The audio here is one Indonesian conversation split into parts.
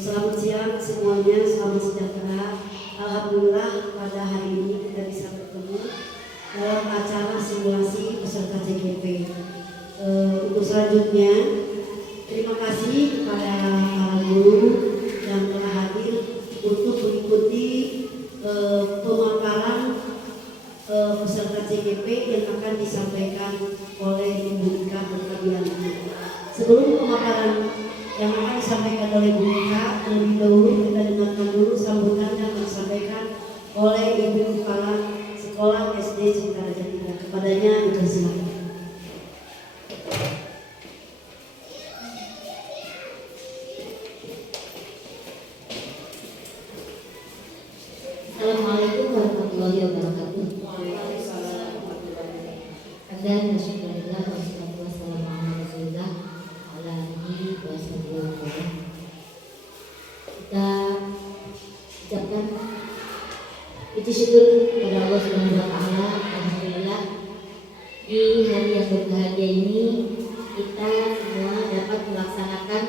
Selamat siang semuanya, selamat sejahtera. Alhamdulillah pada hari ini kita bisa bertemu dalam acara simulasi peserta CGP. Untuk selanjutnya, terima kasih kepada para guru yang telah hadir untuk mengikuti pemaparan peserta CGP yang akan disampaikan oleh Ibu Ika Berkabianti. Sebelum pemaparan yang akan disampaikan oleh Bu Ika, terlebih dahulu kita dengarkan dulu sambutan yang disampaikan oleh Ibu Kepala Sekolah SD Singkaraja 3. Kepadanya dipersilakan. Assalamualaikum warahmatullahi wabarakatuh. Dan Alhamdulillah wassalatu wassalamu ala Rasulillah ala alihi wa sahbihi. Kita ucapkan puji syukur kepada Allah Subhanahu wa taala. Alhamdulillah di hari yang berbahagia ini kita semua dapat melaksanakan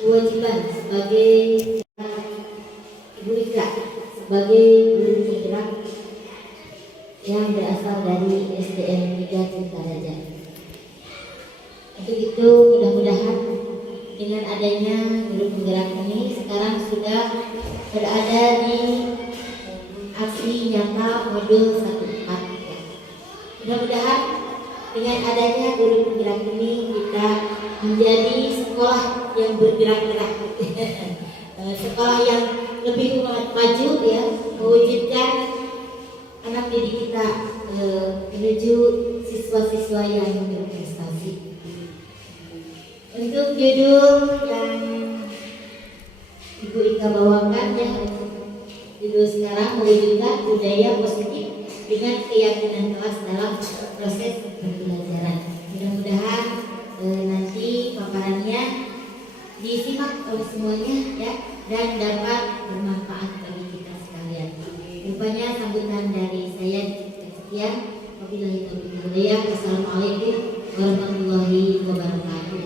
kewajiban sebagai Ibu Ika sebagai guru penggerak yang berasal dari SDN 3 Singkaraja. Untuk itu mudah-mudahan dengan adanya guru penggerak ini sekarang sudah berada di aksi nyata modul 14. Mudah-mudahan dengan adanya guru penggerak ini kita menjadi sekolah yang bergerak-gerak. Sekolah yang lebih maju ya, mewujudkan anak didik kita menuju siswa-siswa yang berprestasi. Untuk judul yang Ibu Ika bawakan ya, judul sekarang mewujudkan budaya positif dengan keyakinan kelas dalam proses pembelajaran. Mudah-mudahan nanti paparannya disimak oleh semuanya ya, dan dapat bermanfaat bagi kita sekalian. Rupanya sambutan dari saya sekian. Wabillahi taufiq wal hidayah. Wassalamualaikum warahmatullahi wabarakatuh.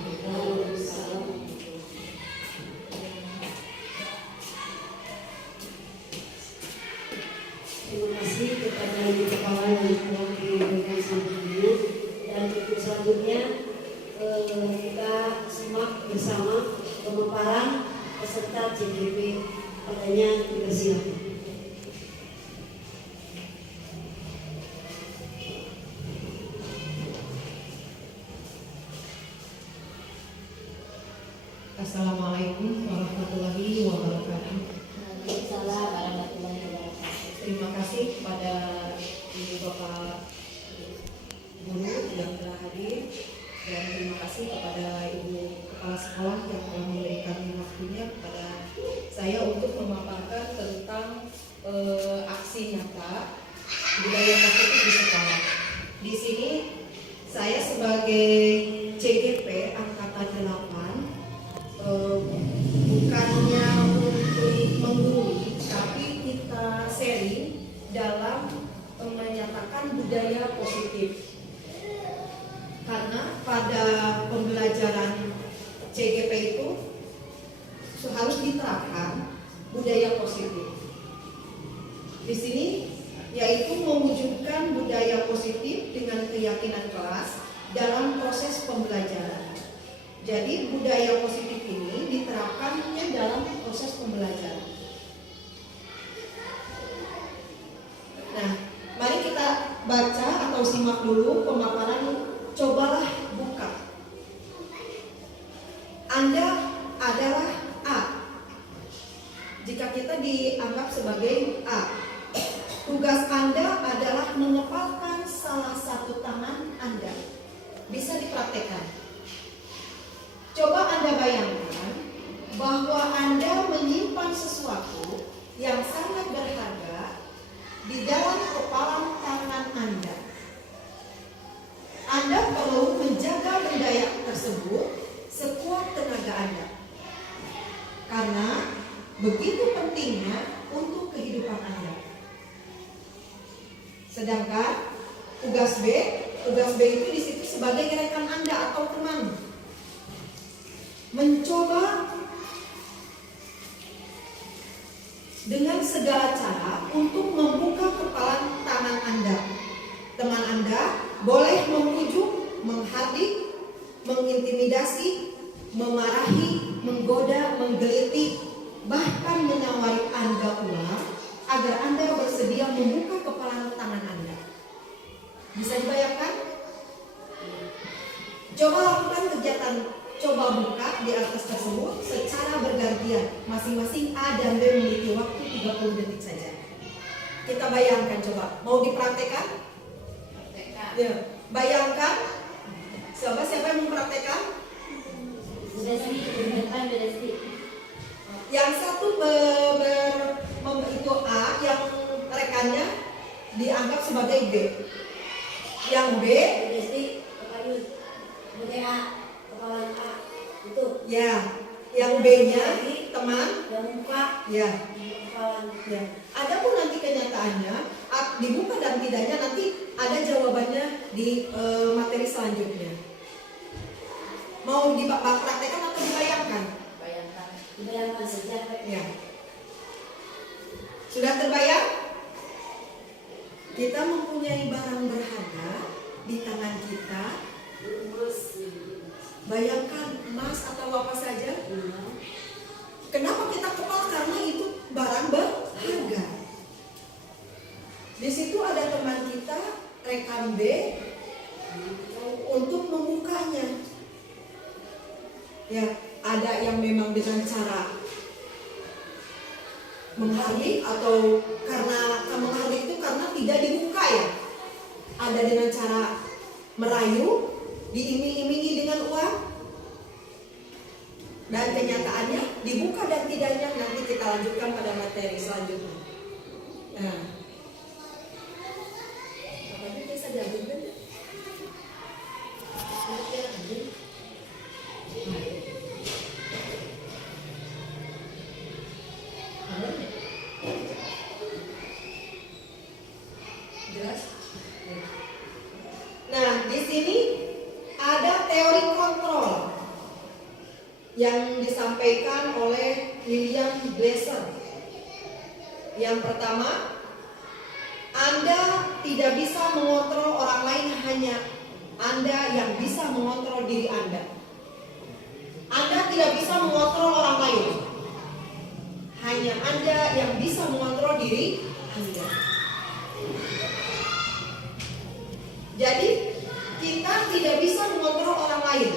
Terima kasih kepada Ibu Kepala yang telah memberikan sambutannya. Dan untuk selanjutnya kita simak bersama pemaparan peserta CGP. Padanya dipersilakan. Assalamualaikum warahmatullahi wabarakatuh. Waalaikumsalam warahmatullahi wabarakatuh. Terima kasih kepada Ibu Bapak guru yang telah hadir, dan terima kasih kepada Ibu Kepala Sekolah yang telah memberikan waktunya kepada saya untuk memaparkan tentang aksi nyata budaya positif di sekolah. Di sini saya sebagai CGP angkatan 8 bukannya untuk menggurui, tapi kita sharing dalam menyatakan budaya positif. Karena pada pembelajaran CGP itu harus diterapkan budaya positif. Di sini yaitu mewujudkan budaya positif dengan keyakinan kelas dalam proses pembelajaran. Jadi budaya positif ini diterapkannya dalam proses pembelajaran. Nah, mari kita baca atau simak dulu pemaparan. Cobalah buka. Anda adalah A. Jika kita dianggap sebagai A, tugas Anda adalah mengepalkan salah satu tangan Anda. Bisa dipraktekkan. Coba Anda bayangkan bahwa Anda menyimpan sesuatu yang sangat berharga di dalam kepalan tangan Anda. Anda perlu menjaga benda tersebut sekuat tenaga Anda, karena begitu pentingnya untuk kehidupan Anda. Sedangkan tugas B itu di situ sebagai rekan Anda atau teman mencoba dengan segala cara untuk membuka kepala tangan Anda. Teman Anda boleh membujuk, menghardik, mengintimidasi, memarahi, menggoda, menggelitik, bahkan menawari Anda uang agar Anda bersedia membuka kepala tangan Anda. Bisa dibayangkan? Coba lakukan kegiatan coba buka di atas tersebut secara bergantian. Masing-masing A dan B memiliki waktu 30 detik saja. Kita bayangkan coba. Mau dipraktekkan? Ya. Bayangkan. Siapa yang mempraktekkan? Beda. Yang satu itu A, yang rekannya dianggap sebagai B. Yang B, Kepalan A itu ya, yang B-nya teman, yang muka ya. kepalan. Ya. Adapun nanti kenyataannya dibuka dan tidaknya nanti ada jawabannya di materi selanjutnya. Mau dipraktekkan atau dibayangkan? Dibayangkan saja. Ya. Sudah terbayang? Kita mempunyai barang berharga di tangan kita. Bayangkan emas atau apa saja. Kenapa kita kepal? Karena itu barang berharga. Di situ ada teman kita, rekan B, untuk membukanya. Ya, ada yang memang dengan cara menghardik atau karena menghardik itu karena tidak dibuka ya. Ada dengan cara merayu, diiming-imingi dengan uang. Dan kenyataannya dibuka dan tidaknya nanti kita lanjutkan pada materi selanjutnya. Nah, apa itu bisa diambil? Jelas? Nah, di sini ada teori kontrol yang disampaikan oleh William Glasser. Yang pertama, Anda tidak bisa mengontrol orang lain, hanya Anda yang bisa mengontrol diri Anda. Anda tidak bisa mengontrol orang lain, hanya Anda yang bisa mengontrol diri Anda. Jadi kita tidak bisa mengontrol orang lain,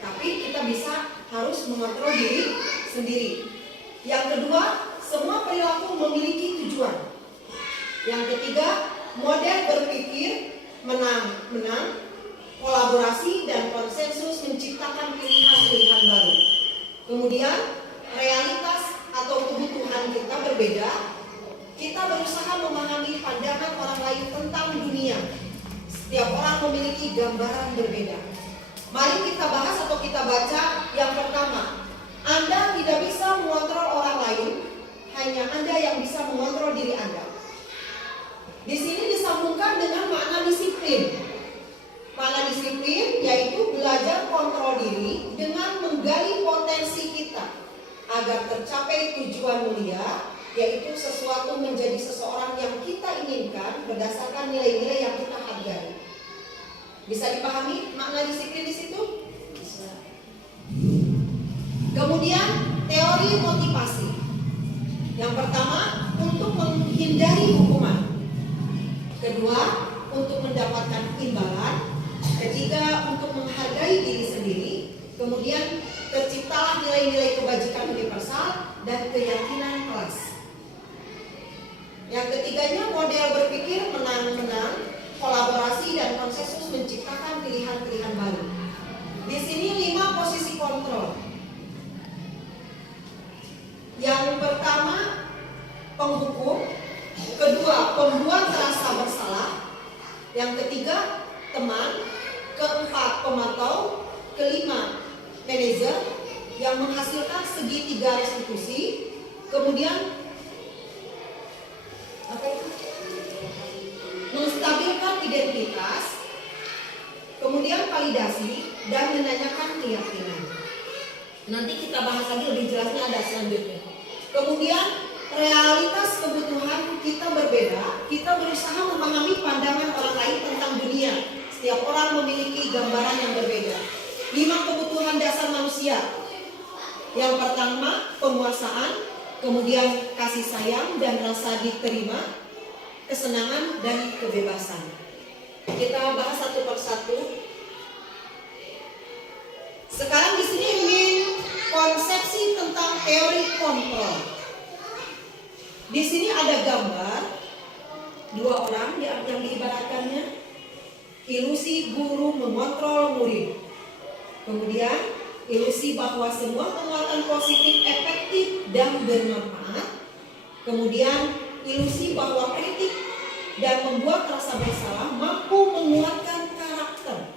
tapi kita harus mengontrol diri sendiri. Yang kedua, semua perilaku memiliki tujuan. Yang ketiga, model berpikir menang-menang, kolaborasi dan konsensus menciptakan pilihan-pilihan baru. Kemudian, realitas atau kebutuhan kita berbeda. Kita berusaha memahami pandangan orang lain tentang dunia. Setiap orang memiliki gambaran berbeda. Mari kita bahas atau kita baca yang pertama. Anda tidak bisa mengontrol orang lain, hanya Anda yang bisa mengontrol diri Anda. Di sini disambungkan dengan makna disiplin. Makna disiplin yaitu belajar kontrol diri dengan menggali potensi kita agar tercapai tujuan mulia, yaitu sesuatu menjadi seseorang yang kita inginkan berdasarkan nilai-nilai yang kita hargai. Bisa dipahami makna disiplin di situ? Bisa. Kemudian teori motivasi. Yang pertama, untuk menghindari hukuman. Kedua, untuk mendapatkan imbalan. Ketiga, untuk menghargai diri sendiri. Kemudian terciptalah nilai-nilai kebajikan universal dan keyakinan kelas. Yang ketiganya, model berpikir menang-menang, kolaborasi dan konsensus menciptakan pilihan-pilihan baru. Di sini 5 posisi kontrol. Yang pertama, penghukum. Kedua, pembuat rasa bersalah. Yang ketiga, teman. Keempat, pemantau. Kelima, manajer yang menghasilkan segitiga restitusi. Kemudian apa itu? Menstabilkan identitas. Kemudian kemudian validasi, dan menanyakan keyakinan. Nanti kita bahas lagi lebih jelasnya ada selanjutnya. Kemudian realitas kebutuhan kita berbeda, kita berusaha memahami pandangan orang lain tentang dunia. Setiap orang memiliki gambaran yang berbeda. 5 kebutuhan dasar manusia. Yang pertama, penguasaan, kemudian kasih sayang dan rasa diterima, kesenangan dan kebebasan. Kita bahas satu persatu. Sekarang di sini ingin konsepsi tentang teori kontrol. Di sini ada gambar 2 orang yang diibaratkannya ilusi guru mengontrol murid. Kemudian ilusi bahwa semua penguatan positif efektif dan bermanfaat. Kemudian ilusi bahwa kritik dan membuat rasa bersalah mampu menguatkan karakter.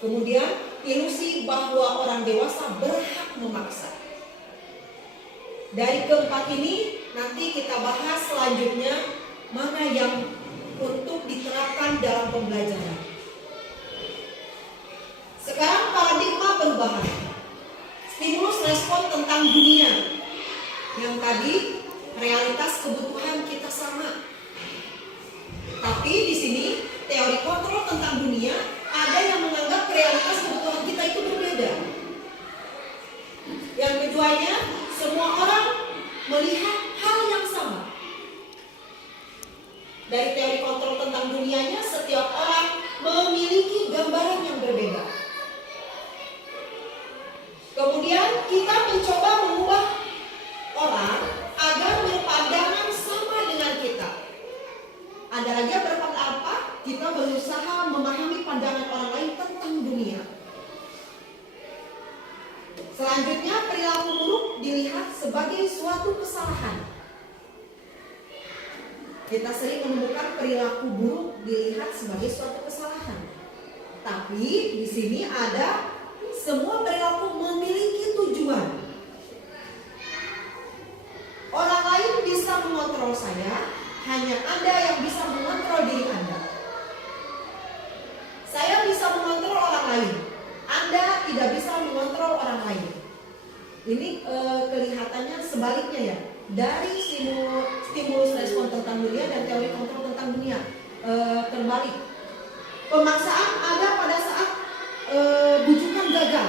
Kemudian ilusi bahwa orang dewasa berhak memaksa. Dari keempat ini nanti kita bahas selanjutnya mana yang untuk diterapkan dalam pembelajaran. Sekarang paradigma perubahan. Stimulus respon tentang dunia. Yang tadi realitas kebutuhan kita sama. Tapi di sini teori kontrol tentang dunia ada yang menganggap realitas kebutuhan kita itu berbeda. Yang keduanya, semua orang melihat hal yang sama. Dari teori kontrol tentang dunianya, setiap orang memiliki gambaran yang berbeda. Kemudian kita mencoba mengubah orang agar berpandangan sama dengan kita. Ada lagi yang berpendapat kita berusaha memahami pandangan orang lain tentang dunia. Selanjutnya, perilaku buruk dilihat sebagai suatu kesalahan. Kita sering menemukan perilaku buruk dilihat sebagai suatu kesalahan. Tapi di sini ada semua perilaku memiliki tujuan. Orang lain bisa mengontrol saya, hanya Anda yang bisa mengontrol diri Anda. Saya bisa mengontrol orang lain, Anda tidak bisa mengontrol orang lain. Ini kelihatannya sebaliknya ya. Dari stimulus respon tentang dunia dan teori kontrol tentang dunia terbalik. Pemaksaan ada pada saat bujukan gagal.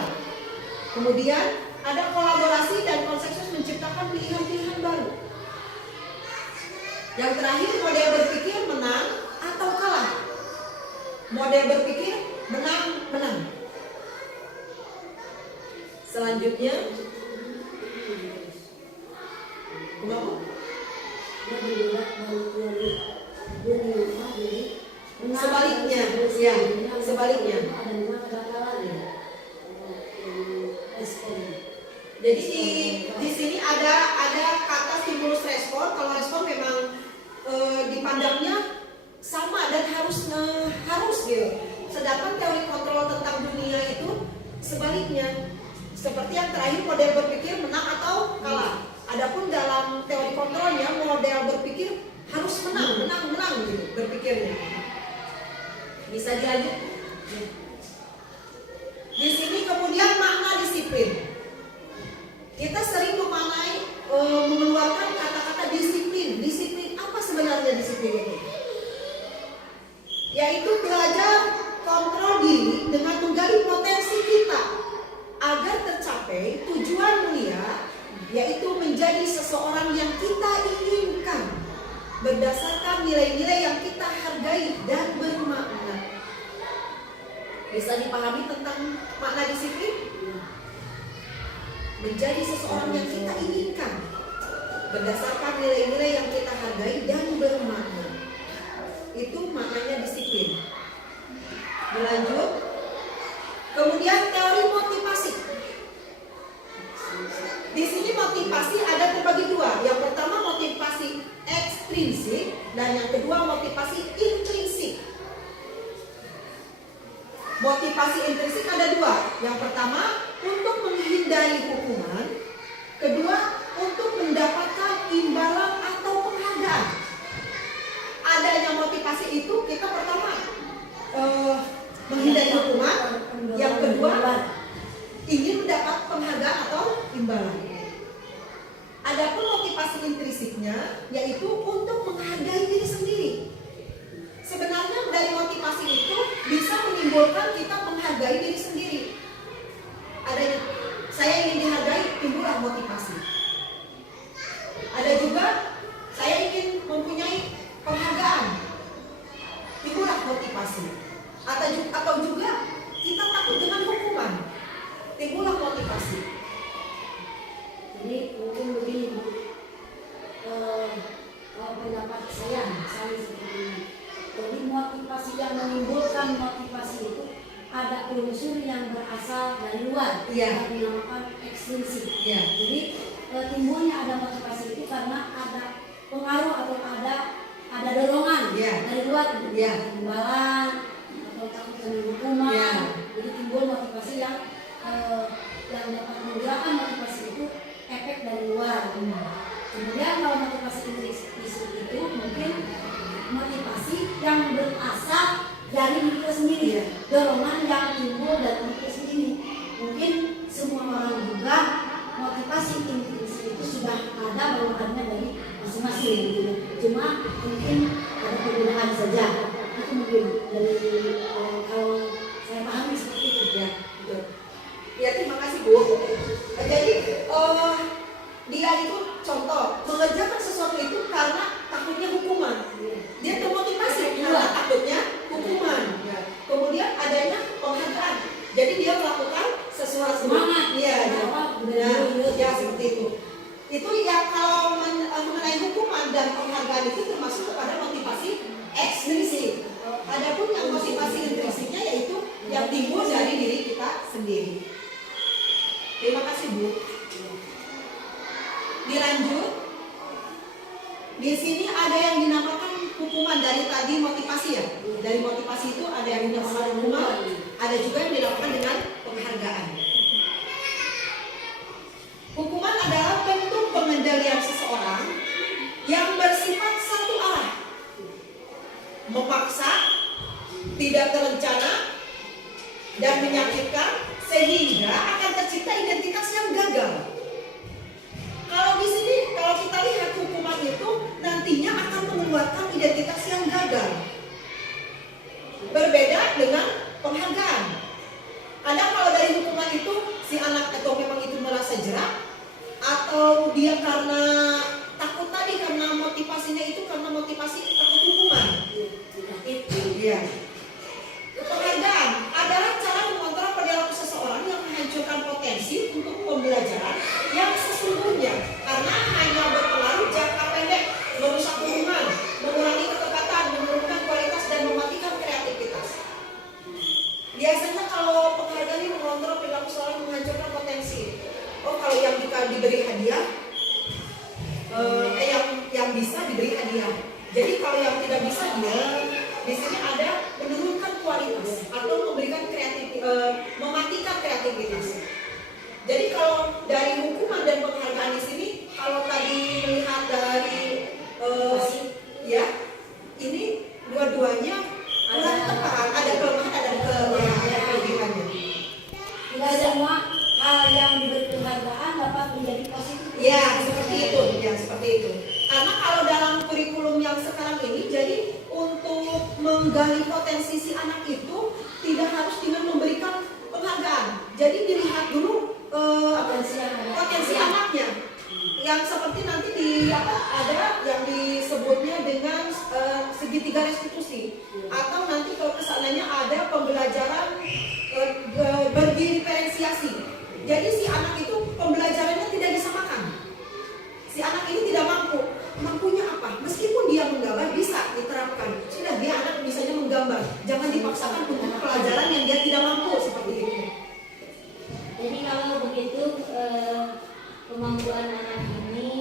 Kemudian ada kolaborasi dan konsensus menciptakan pilihan-pilihan baru. Yang terakhir, model berpikir menang atau kalah. Model berpikir menang. Selanjutnya, kenapa? Sebaliknya, ya, sebaliknya. Jadi di sini ada kata stimulus respon. Kalau respon memang dipandangnya sama dan harus gitu. Sedangkan teori kontrol tentang dunia itu sebaliknya. Seperti yang terakhir, model berpikir menang atau kalah. Adapun dalam teori kontrolnya model berpikir harus menang gitu berpikirnya. Bisa dilanjut. Di sini kemudian makna disiplin. Kita sering mengeluarkan kata-kata disiplin. Disiplin apa sebenarnya disiplin itu? Yaitu belajar kontrol diri dengan menggali potensi kita agar tercapai tujuan mulia, yaitu menjadi seseorang yang kita inginkan berdasarkan nilai-nilai yang kita hargai dan bermakna. Bisa dipahami tentang makna disiplin? Menjadi seseorang yang kita inginkan berdasarkan nilai-nilai yang kita hargai dan bermakna. Itu maknanya disiplin. Berlanjut. Kemudian teori motivasi. Di sini motivasi ada terbagi dua. Yang pertama motivasi ekstrinsik dan yang kedua motivasi intrinsik. Motivasi intrinsik ada dua. Yang pertama untuk menghindari hukuman, kedua untuk mendapatkan imbalan atau penghargaan. Adanya motivasi itu kita pertama menghindari hukuman, Adapun motivasi intrinsiknya yaitu untuk menghargai diri sendiri. Sebenarnya dari motivasi itu bisa menimbulkan kita menghargai diri sendiri. Adanya saya ingin dihargai, timbullah motivasi. Ada juga saya ingin mempunyai penghargaan, timbullah motivasi. Atau juga kita takut dengan hukuman, timbullah motivasi. Jadi mungkin begini Bu, kalau pendapat saya seperti ini. Jadi motivasi yang menimbulkan motivasi itu ada unsur yang berasal dari luar, Iya. yang dinamakan ekstrinsik. Iya. Jadi timbulnya ada motivasi itu karena ada pengaruh atau ada dorongan Iya. dari luar, Iya. imbalan atau takut dengan hukuman. Iya. Jadi timbul motivasi yang dapat menggerakkan motivasi itu efek dari luar. Kemudian kalau motivasi intrinsik itu mungkin motivasi yang berasal dari diri kita sendiri, Iya. dorongan yang timbul dari diri kita sendiri. Mungkin semua orang juga motivasi intrinsik itu sudah ada bawaannya dari masing-masing gitu. Cuma mungkin ada perbedaan saja. Itu mungkin dari kalau saya pahami seperti itu ya. Betul. Ya, terima kasih Bu. Jadi dia itu contoh mengerjakan sesuatu itu karena takutnya hukuman. Dia termotivasi karena takutnya hukuman. Kemudian adanya penghargaan. Jadi dia melakukan sesuatu. Semangat. Iya. Ya seperti itu. Itu ya kalau mengenai hukuman dan penghargaan itu termasuk kepada motivasi ekstrinsik. Adapun yang motivasi intrinsiknya yaitu yang timbul dari diri kita sendiri. Terima kasih Bu. Dilanjut. Di sini ada yang dinamakan hukuman dari tadi motivasi ya. Dari motivasi itu ada yang dinamakan hukuman, ada juga yang dilakukan dengan penghargaan. Hukuman adalah bentuk pengendalian seseorang yang bersifat satu arah, memaksa, tidak terencana, dan menyakitkan sehingga akan tercipta identitas yang gagal. Kalau di sini, kalau kita lihat hukuman itu nantinya akan mengeluarkan identitas yang gagal. Berbeda dengan penghargaan. Kadang kalau dari hukuman itu si anak atau memang itu merasa jerak, atau dia karena takut tadi karena motivasinya itu karena motivasi takut hukuman. Iya. Penghargaan adalah cara mengontrol perilaku seseorang yang menghancurkan potensi untuk pembelajaran yang sesungguhnya karena hanya berpengaruh jangka pendek, merusak hubungan, mengurangi ketepatan, menurunkan kualitas dan mematikan kreativitas. Biasanya kalau penghargaan ini mengontrol perilaku seseorang menghancurkan potensi. Oh, kalau yang jika diberi hadiah, yang bisa diberi hadiah. Jadi kalau yang tidak bisa dia di sini ada menurunkan kualitas atau memberikan mematikan kreativitas. Jadi kalau dari hukuman dan penghargaan di sini, kalau tadi melihat dari ya ini dua-duanya kurang tepat, ada kelemahan, ada kelebihannya. Tidak semua hal yang diberi penghargaan dapat menjadi positif. Ya, seperti itu. Ya, seperti itu. Karena kalau dalam kurikulum yang sekarang ini, jadi untuk menggali potensi si anak itu tidak harus dengan memberikan penghargaan. Jadi dilihat dulu potensi anaknya. Yang seperti nanti ada yang disebutnya dengan segitiga restitusi. Atau nanti kalau kesananya ada pembelajaran berdiferensiasi. Jadi si anak itu pembelajarannya tidak disamakan. Si anak ini tidak mampu. Mampunya apa? Meskipun dia menggambar bisa diterapkan. Sudah dia anak misalnya menggambar. Jangan dipaksakan untuk pelajaran yang dia tidak mampu seperti itu. Jadi kalau begitu kemampuan anak ini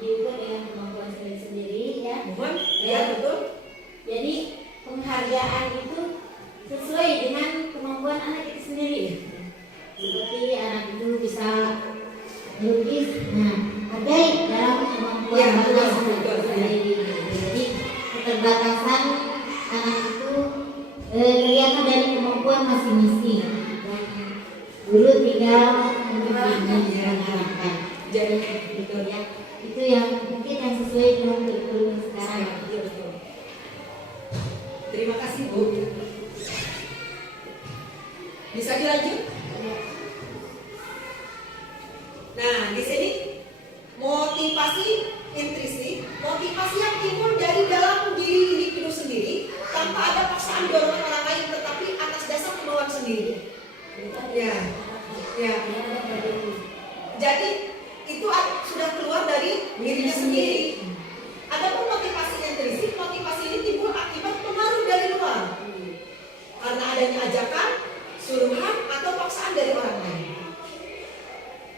diukur dengan kemampuan sendiri ya. Mohon, ya betul. Jadi penghargaan itu sesuai dengan kemampuan anak itu sendiri. Seperti anak itu bisa melukis, nah ada dalam kemampuan Ya, anak betul. sendiri. Jadi keterbatasan anak itu kelihatan dari kemampuan masing-masing. Dan guru tinggal membimbing dan mengarahkan. Jadi betul ya. Itu yang mungkin yang sesuai dengan kurikulum sekarang. Iya betul. Terima kasih Bu. Bisa dilanjut? Nah, di sini motivasi intrinsik, motivasi yang timbul dari dalam diri individu sendiri tanpa ada paksaan dorongan orang lain, tetapi atas dasar kemauan sendiri. Ya, ya. Jadi itu sudah keluar dari dirinya sendiri. Adapun motivasi intrinsik, motivasi ini timbul akibat pengaruh dari luar, karena adanya ajakan, suruhan atau paksaan dari orang lain.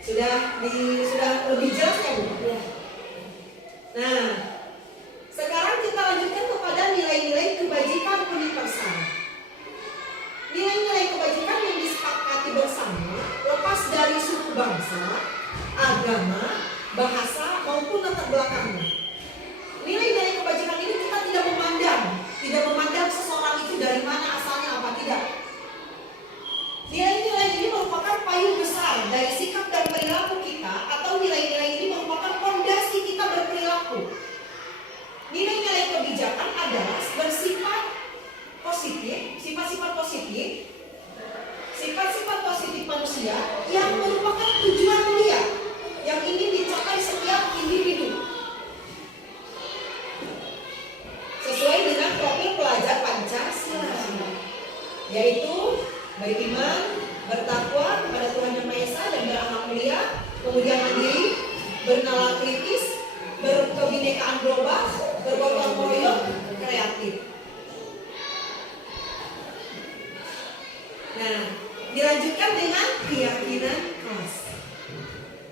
Sudah lebih jelas ya Bu? Ya. Nah, sekarang kita lanjutkan kepada nilai-nilai kebajikan universal. Nilai-nilai kebajikan yang disepakati bersama lepas dari suku bangsa, agama, bahasa maupun latar belakangnya. Nilai-nilai kebajikan ini kita tidak memandang seseorang itu dari mana asalnya apa tidak. Nilai-nilai ini merupakan payung besar dari sikap dan perilaku kita, atau nilai-nilai ini merupakan fondasi kita berperilaku. Nilai-nilai kebijakan adalah bersifat positif, sifat-sifat positif manusia yang merupakan tujuan mulia yang ingin dicapai setiap individu sesuai dengan profil pelajar Pancasila, yaitu beriman, bertakwa kepada Tuhan Yang Maha Esa dan berakhlak mulia, kemudian mandiri, bernalar kritis, berkebinekaan global, bergotong royong, kreatif. Nah, dilanjutkan dengan keyakinan kelas.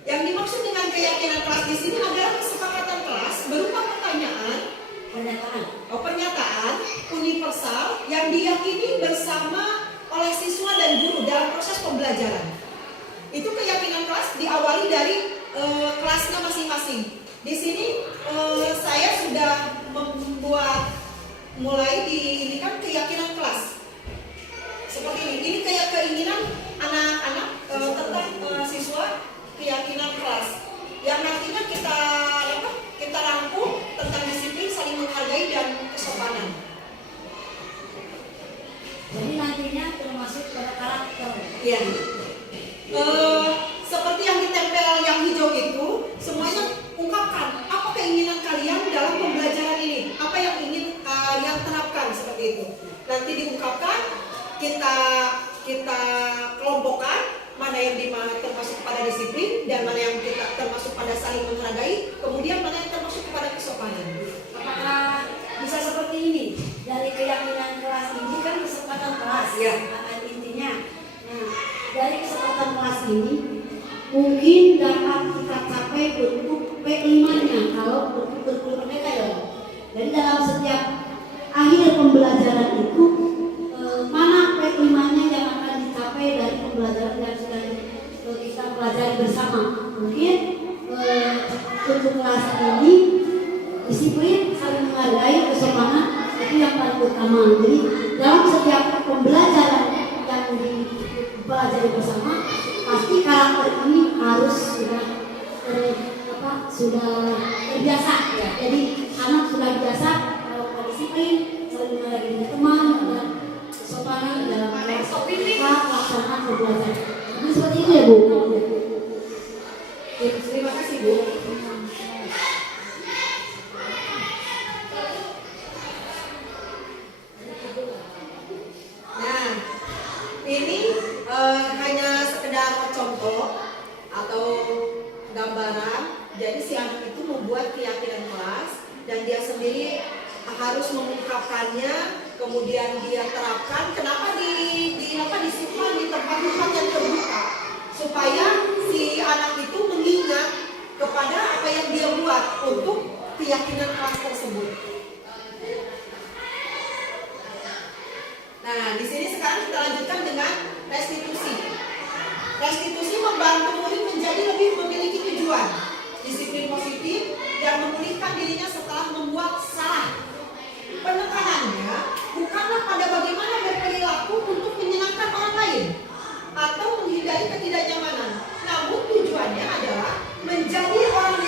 Yang dimaksud dengan keyakinan kelas di sini adalah kesepakatan kelas berupa pernyataan universal yang diyakini bersama oleh siswa dan guru dalam proses pembelajaran. Itu keyakinan kelas diawali dari kelasnya masing-masing. Di sini saya sudah membuat mulai ini kan keyakinan kelas seperti ini. Ini kayak keinginan anak-anak tentang siswa, keyakinan kelas yang nantinya kita rangkum tentang disiplin, saling menghargai dan kesopanan. Jadi nantinya termasuk pada karakter. Iya. Seperti yang ditempel yang hijau itu, semuanya ungkapkan apa keinginan kalian dalam pembelajaran ini, apa yang ingin kalian terapkan seperti itu. Nanti diungkapkan, kita kelompokkan mana yang termasuk pada disiplin dan mana yang kita termasuk pada saling menghargai, kemudian mana yang termasuk kepada kesopanan. Apakah bisa seperti ini? Dari keyakinan kelas ini kan kesempatan kelas, Ya. Intinya. Nah, dari kesempatan kelas ini mungkin dapat kita capai bentuk P5-nya kalau bentuk kurikulum mereka ya. Jadi dalam setiap akhir pembelajaran itu mana P5-nya yang akan dicapai dari pembelajaran yang sudah kita pelajari bersama. Mungkin untuk kelas ini disiplin, saling menghargai, kesopanan itu yang paling utama. Jadi dalam setiap pembelajaran yang dipelajari bersama, pasti karakter ini harus sudah terbiasa. Ya. Jadi anak sudah biasa kalau disiplin, saling menghargai teman, dan kesopanan dalam pelaksanaan pembelajaran. Jadi seperti itu ya Bu. Terima kasih Bu. Nah, ini hanya sekedar contoh atau gambaran. Jadi si anak itu membuat keyakinan kelas dan dia sendiri harus mengungkapkannya, kemudian dia terapkan. Kenapa disimpan di tempat-tempat yang terbuka supaya si anak itu mengingat kepada apa yang dia buat untuk keyakinan kelas tersebut. Nah, di sini sekarang kita lanjutkan dengan restitusi. Restitusi membantu murid menjadi lebih memiliki tujuan, disiplin positif, dan memulihkan dirinya setelah membuat salah. Penekanannya bukanlah pada bagaimana berperilaku untuk menyenangkan orang lain atau menghindari ketidaknyamanan, namun tujuannya adalah menjadi orang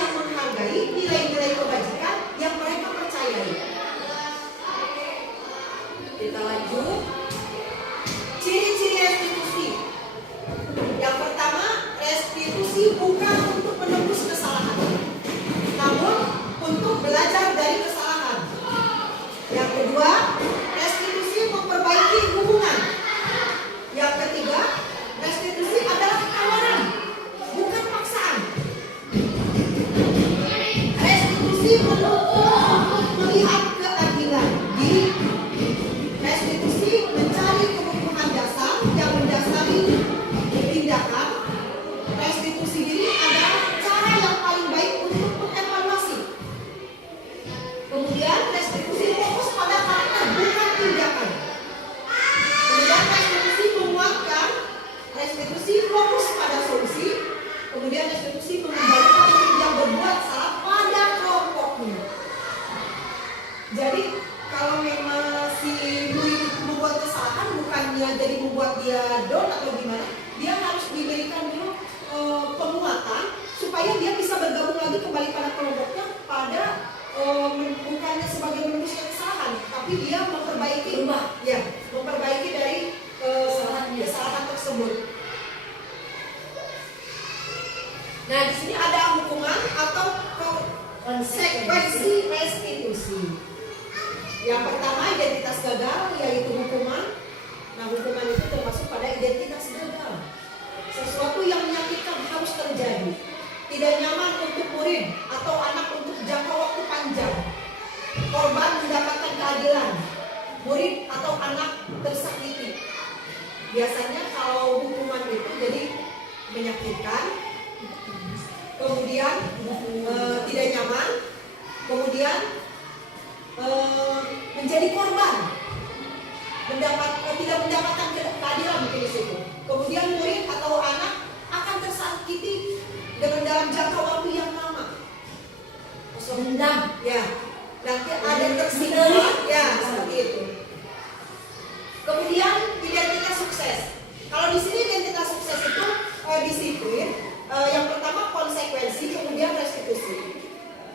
konsekuensi restitusi. Yang pertama identitas gagal, yaitu hukuman. Nah, hukuman itu termasuk pada identitas gagal. Sesuatu yang menyakitkan harus terjadi. Tidak nyaman untuk murid atau anak untuk jangka waktu panjang. Korban mendapatkan keadilan. Murid atau anak tersakiti. Biasanya kalau hukuman itu jadi menyakitkan, kemudian tidak nyaman, kemudian menjadi korban, tidak mendapatkan keadilan mungkin di situ. Kemudian murid atau anak akan tersakiti dengan dalam jangka waktu yang lama. Dendam. Ya, nanti ada tersinggung, ya seperti itu. Kemudian identitas sukses. Kalau di sini identitas sukses itu disiplin. Yang pertama konsekuensi, kemudian restitusi.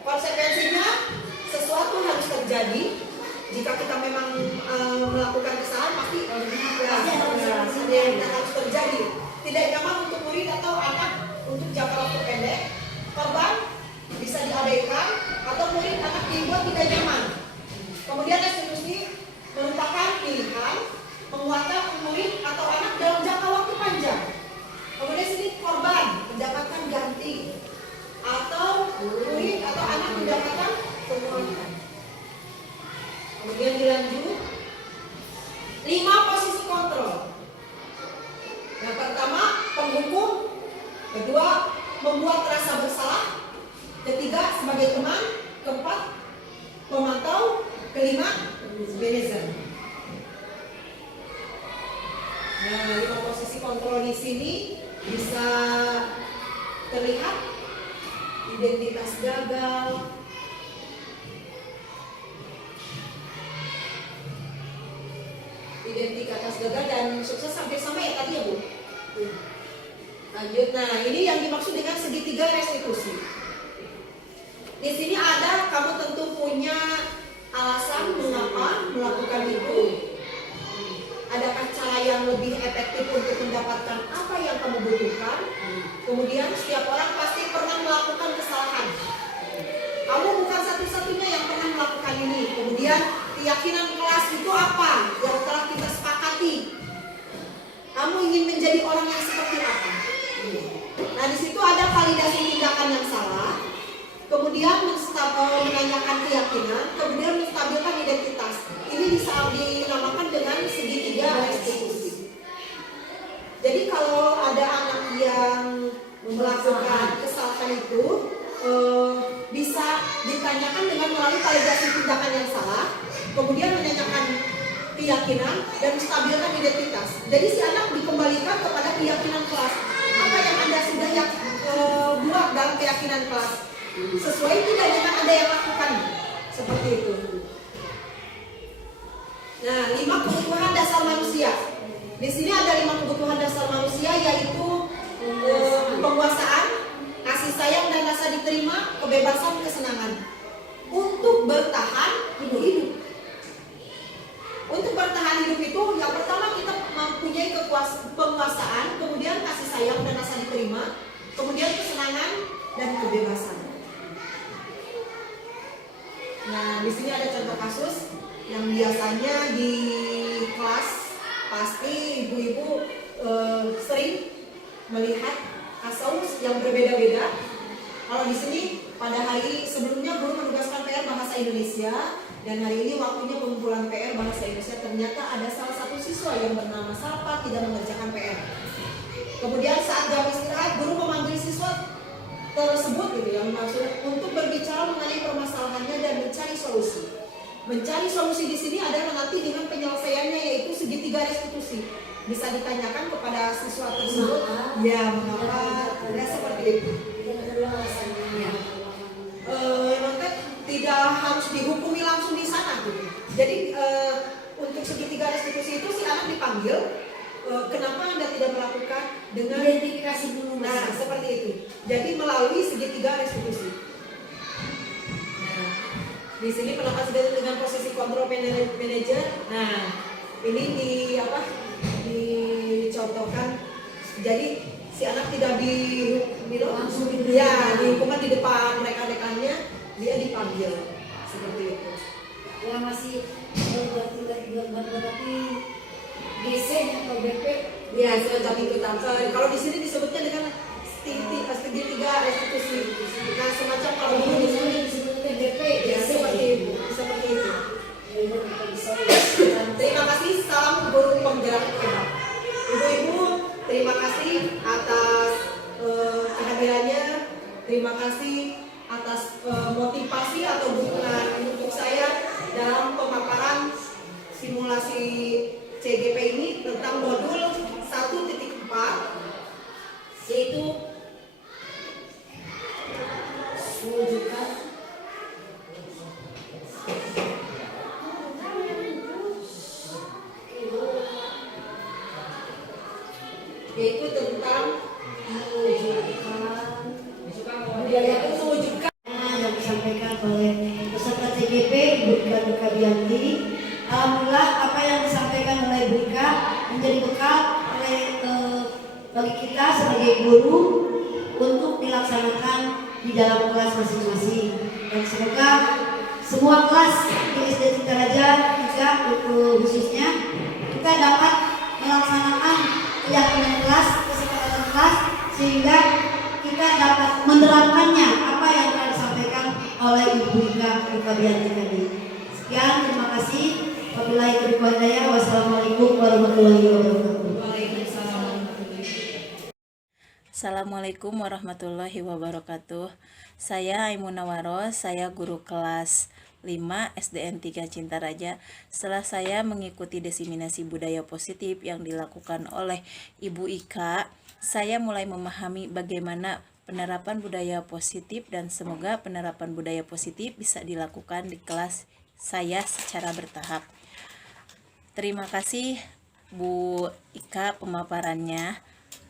Konsekuensinya sesuatu harus terjadi. Jika kita memang melakukan kesalahan pasti harus terjadi. Tidak nyaman untuk murid atau anak untuk jangka waktu pendek. Korban bisa diabaikan atau murid anak dibuat tidak nyaman. Kemudian restitusi merupakan pilihan penguatan murid atau anak dalam jangka waktu panjang. Kemudian sini korban mendapatkan ganti atau murid atau anak mendapatkan penguatan. Kemudian dilanjut 5 posisi kontrol. Yang pertama penghukum, kedua membuat rasa bersalah, ketiga sebagai teman, keempat pemantau, kelima manajer. Nah, 5 posisi kontrol di sini bisa terlihat identitas gagal, dan sukses sampai sama ya tadi ya Bu. Lanjut, nah ini yang dimaksud dengan segitiga restitusi. Di sini ada kamu tentu punya alasan mengapa melakukan itu. Adakah cara yang lebih efektif untuk mendapatkan apa yang kamu butuhkan? Kemudian setiap orang pasti pernah melakukan kesalahan. Kamu bukan satu-satunya yang pernah melakukan ini. Kemudian keyakinan kelas itu apa yang telah kita sepakati? Kamu ingin menjadi orang yang seperti apa? Nah di situ ada validasi tindakan yang salah. Kemudian menanyakan keyakinan, kemudian menstabilkan identitas. Ini bisa dinamakan dengan segitiga restitusi. Jadi kalau ada anak yang melakukan kesalahan itu bisa ditanyakan dengan melalui validasi tindakan yang salah, kemudian menanyakan keyakinan dan menstabilkan identitas. Jadi si anak dikembalikan kepada keyakinan kelas. Apa yang Anda sudah buat dalam keyakinan kelas? Sesuai tidak dengan Anda yang lakukan? Seperti itu. Nah, 5 kebutuhan dasar manusia. Di sini ada 5 kebutuhan dasar manusia, yaitu penguasaan, kasih sayang dan rasa diterima, kebebasan, kesenangan. Untuk bertahan hidup. Untuk bertahan hidup itu yang pertama kita mempunyai penguasaan, kemudian kasih sayang dan rasa diterima, kemudian kesenangan dan kebebasan. Nah, di sini ada contoh kasus yang biasanya di kelas pasti ibu-ibu sering melihat kasus yang berbeda-beda. Kalau di sini pada hari sebelumnya guru menugaskan PR bahasa Indonesia dan hari ini waktunya pengumpulan PR bahasa Indonesia. Ternyata ada salah satu siswa yang bernama Salpa tidak mengerjakan PR. Kemudian saat jam istirahat guru memanggil siswa tersebut gitu yang maksud untuk berbicara mengenai permasalahannya dan mencari solusi. Mencari solusi di sini adalah nanti dengan penyelesaiannya yaitu segitiga restitusi. Bisa ditanyakan kepada siswa tersebut, ya mengapa ya seperti itu. Ya. Tidak harus dihukumi langsung di sana gitu. Jadi untuk segitiga restitusi itu si anak dipanggil. Kenapa Anda tidak melakukan dengan identifikasi dulu? Nah, seperti itu. Jadi melalui segitiga restitusi. Nah, di sini pendapat dengan posisi kontrol manager. Nah, ini dicontohkan. Jadi si anak tidak langsung dihukuman di depan rekan-rekannya, dia SDP. Ya, semacam itu tante. Kalau di sini disebutnya dengan segitiga restitusi. Nah, semacam kalau Kalau di di sini sini disebutnya DP. ya seperti itu, seperti itu. Terima kasih, salam guru penggerak hebat. Ibu-ibu, terima kasih atas kehadirannya. Terima kasih atas motivasi atau dukungan untuk saya dalam pemaparan simulasi CGP ini tentang modul 1.4, yaitu Mewujudkan tentang budaya mewujudkan Yang disampaikan oleh peserta CGP Ibu Ika Nurkabianti. Alhamdulillah apa yang disampaikan oleh Ibu Ika menjadi bekal bagi kita sebagai guru untuk dilaksanakan di dalam kelas masing-masing. Dan semoga semua kelas di SD Cintaraja juga khususnya kita dapat melaksanakan keyakinan kelas, kesepakatan kelas, sehingga kita dapat menerapkannya apa yang telah disampaikan oleh Ibu Ika Nurkabianti tadi. Sekian, terima kasih. Wabillahi taufiq wal hidayah. Wassalamualaikum warahmatullahi wabarakatuh. Assalamualaikum warahmatullahi wabarakatuh. Saya Aimunah Waros, saya guru kelas 5 SDN 3 Cintaraja. Setelah saya mengikuti diseminasi budaya positif yang dilakukan oleh Ibu Ika, saya mulai memahami bagaimana penerapan budaya positif, dan semoga penerapan budaya positif bisa dilakukan di kelas saya secara bertahap. Terima kasih Bu Ika pemaparannya.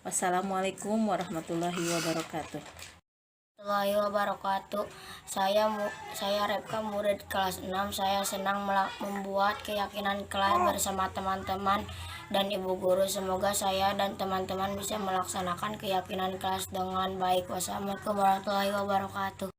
Wassalamualaikum warahmatullahi wabarakatuh. Warahmatullahi wabarakatuh. Saya Repka, murid kelas 6. Saya senang membuat keyakinan kelas bersama teman-teman dan ibu guru. Semoga saya dan teman-teman bisa melaksanakan keyakinan kelas dengan baik. Wassalamualaikum warahmatullahi wabarakatuh.